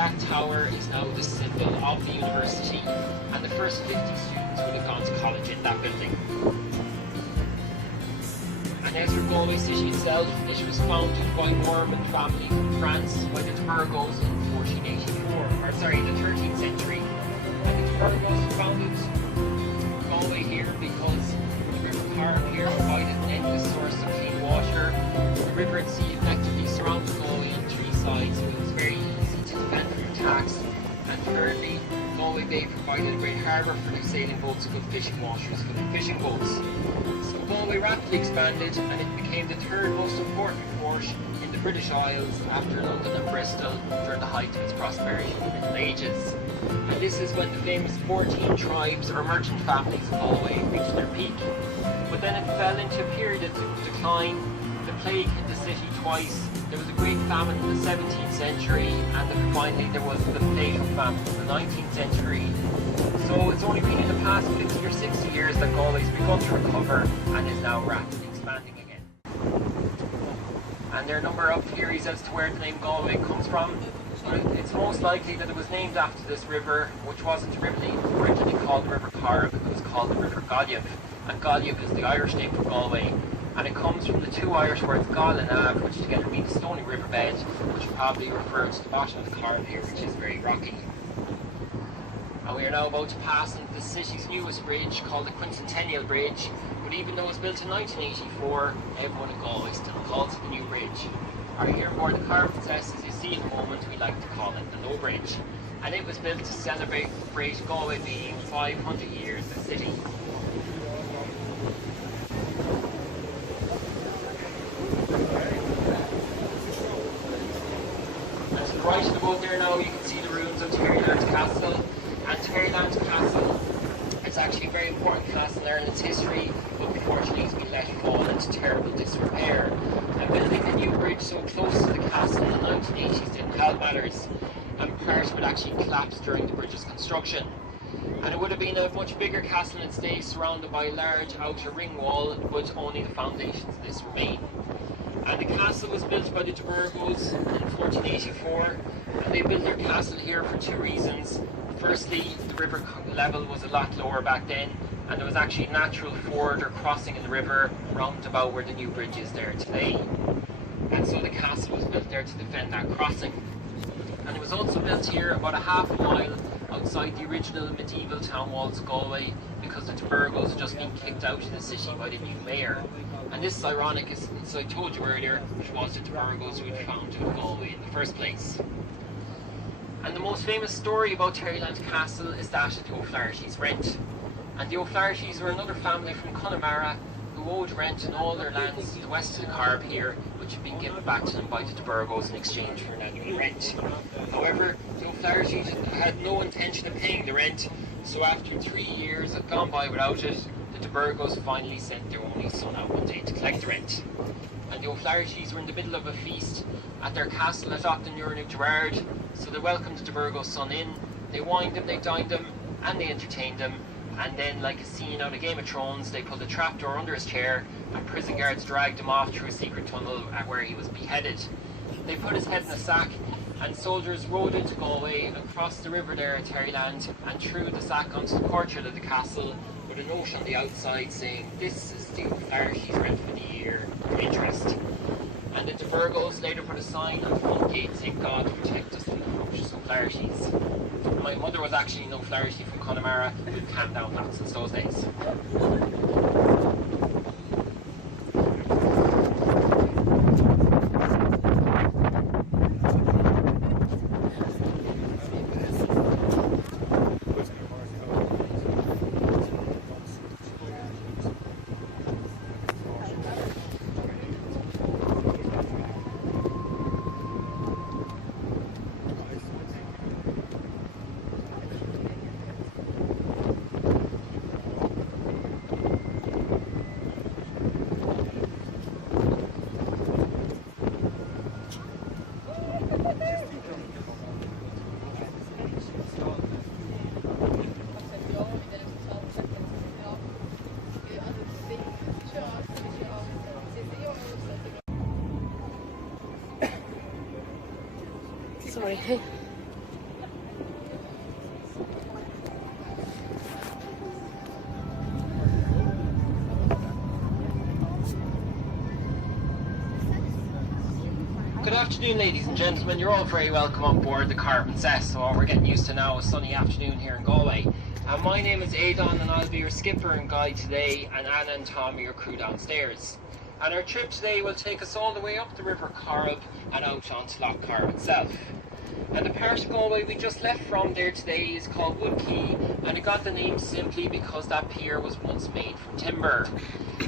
that tower is now the symbol of the university, and the first 50 students would have gone to college in that building. And as for Galway city itself, it was founded by a Norman family from France by the de Burgos in 13th century. And the de Burgos founded Galway here because the River Corribe here provided an endless source of clean water. The river and sea effectively surrounded Galway on three sides, so it was very easy to defend from attacks. And thirdly, Galway Bay provided a great harbour for new sailing boats and good fishing waters for the fishing boats. So Galway rapidly expanded and it became the third most important port in the British Isles after London and Bristol during the height of its prosperity in the Middle Ages. And this is when the famous 14 tribes or merchant families of Galway reached their peak. But then it fell into a period of decline. The plague hit the city twice. There was a great famine in the 17th century, and then finally there was the fatal famine in the 19th century. So it's only been in the past 50 or 60 years that Galway's begun to recover and is now rapidly expanding again. And there are a number of theories as to where the name Galway comes from. But it's most likely that it was named after this river, which wasn't originally called the River Corribe, it was called the River Galway. And Galway is the Irish name for Galway. And it comes from the two Irish words Gal and Ab, which together mean the stony riverbed, which probably refers to the bottom of the Corribe here, which is very rocky. And we are now about to pass into the city's newest bridge, called the Quincentennial Bridge. But even though it was built in 1984, everyone in Galway still calls it the New Bridge. Right here on board the Corribe Princess, as you see in a moment, we like to call it the Low Bridge. And it was built to celebrate Galway being 500 years a city. Right in the boat there now, you can see the ruins of Terryland Castle. And Terryland Castle, it's actually a very important castle there in its history, but unfortunately it's been let fall into terrible disrepair. And building the new bridge so close to the castle in the 1980s didn't help matters, and part of it actually collapsed during the bridge's construction. And it would have been a much bigger castle in its day, surrounded by a large outer ring wall, but only the foundations of this remain. And the castle was built by the de Burgos in 1484, and they built their castle here for two reasons. Firstly, the river level was a lot lower back then, and there was actually a natural ford or crossing in the river round about where the new bridge is there today. And so the castle was built there to defend that crossing. And it was also built here about a half a mile outside the original medieval town walls of Galway, because the de Burgos had just been kicked out of the city by the new mayor. And this is ironic, as I told you earlier, which was the de Burgos who had founded Galway in the first place. And the most famous story about Terryland Castle is that of the O'Flaherty's rent. And the O'Flahertys were another family from Connemara who owed rent on all their lands to the west of the Corribe here, which had been given back to them by the de Burgos in exchange for an annual rent. However, the O'Flahertys had no intention of paying the rent, so after 3 years had gone by without it, the de Burgos finally sent their only son out one day to collect the rent. And the O'Flahertys were in the middle of a feast at their castle at Auchtenurnu Gerard, so they welcomed the de Burgos' son in, they wined him, they dined him, and they entertained him. And then, like a scene out of Game of Thrones, they pulled a trapdoor under his chair and prison guards dragged him off through a secret tunnel at where he was beheaded. They put his head in a sack, and soldiers rode into Galway and crossed the river there at Terryland and threw the sack onto the courtyard of the castle with a note on the outside saying, "This is the O'Flaherty's rent for the year, for interest." And the de Burgos later put a sign on the front gate saying, "God protect us from the ferocious O'Flahertys." My mother was actually an O'Flaherty from Connemara, who camped down that since those days. Sorry. afternoon, ladies and gentlemen. You're all very welcome on board the Corribe Cess. So what we're getting used to now is sunny afternoon here in Galway. My name is Aidan and I'll be your skipper and guide today, and Anna and Tom are your crew downstairs. And our trip today will take us all the way up the River Corribe and out onto Lough Corrib itself. And the part of Galway we just left from there today is called Wood Quay, and it got the name simply because that pier was once made from timber.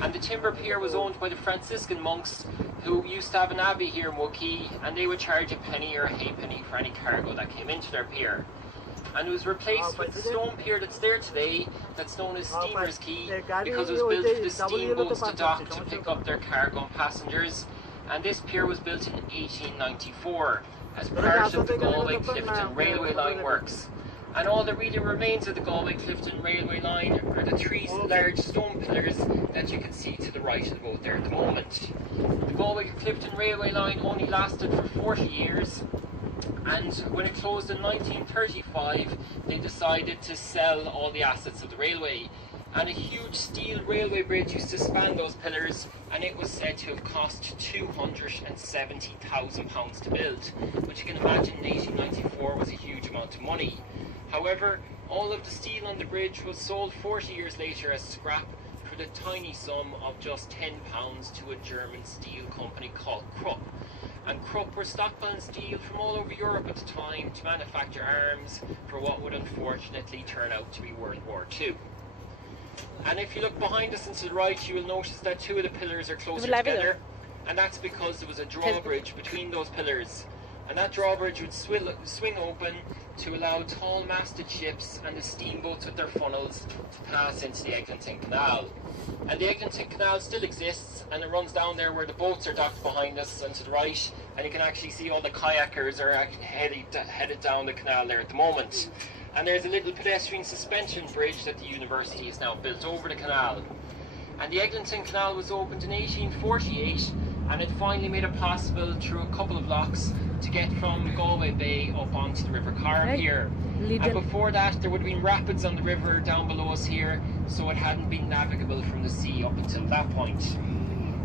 And the timber pier was owned by the Franciscan monks who used to have an abbey here in Wood Quay, and they would charge a penny or a halfpenny for any cargo that came into their pier. And it was replaced with the stone pier that's there today, that's known as Steamer's Quay, because it was built for the steamboats to dock to pick up their cargo and passengers. And this pier was built in 1894 as part of the Galway-Clifton railway line works. And all that really remains of the Galway-Clifton railway line are the three large stone pillars that you can see to the right of the boat there at the moment. The Galway-Clifton railway line only lasted for 40 years, and when it closed in 1935 they decided to sell all the assets of the railway. And a huge steel railway bridge used to span those pillars, and it was said to have cost £270,000 to build, which you can imagine in 1894 was a huge amount of money. However, all of the steel on the bridge was sold 40 years later as scrap for the tiny sum of just £10 to a German steel company called Krupp. And Krupp were stockpiling steel from all over Europe at the time to manufacture arms for what would unfortunately turn out to be World War II. And if you look behind us and to the right, you will notice that two of the pillars are closer together, and that's because there was a drawbridge between those pillars. And that drawbridge would swing open to allow tall masted ships and the steamboats with their funnels to pass into the Eglinton Canal. And the Eglinton Canal still exists, and it runs down there where the boats are docked behind us and to the right, and you can actually see all the kayakers are headed down the canal there at the moment. And there's a little pedestrian suspension bridge that the university has now built over the canal. And the Eglinton Canal was opened in 1848, and it finally made it possible through a couple of locks to get from Galway Bay up onto the River Corribe here. And before that there would have been rapids on the river down below us here, so it hadn't been navigable from the sea up until that point.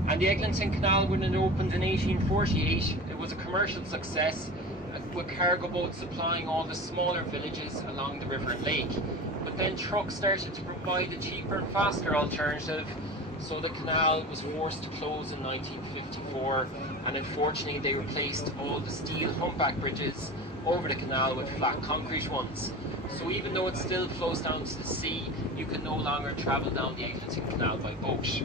And the Eglinton Canal, when it opened in 1848, it was a commercial success, with cargo boats supplying all the smaller villages along the river and lake. But then trucks started to provide a cheaper and faster alternative, so the canal was forced to close in 1954, and unfortunately they replaced all the steel humpback bridges over the canal with flat concrete ones. So even though it still flows down to the sea, you can no longer travel down the Eglinton Canal by boat.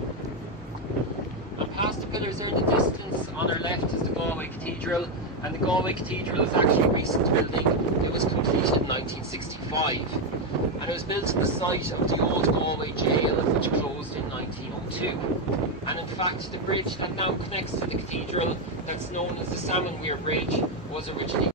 And past the pillars there in the distance on our left is the Galway Cathedral, and the Galway Cathedral is actually a recent building. It was completed in 1965, and it was built at the site of the old Galway jail, which closed in 1902. And in fact the bridge that now connects to the cathedral, that's known as the Salmon Weir Bridge, was originally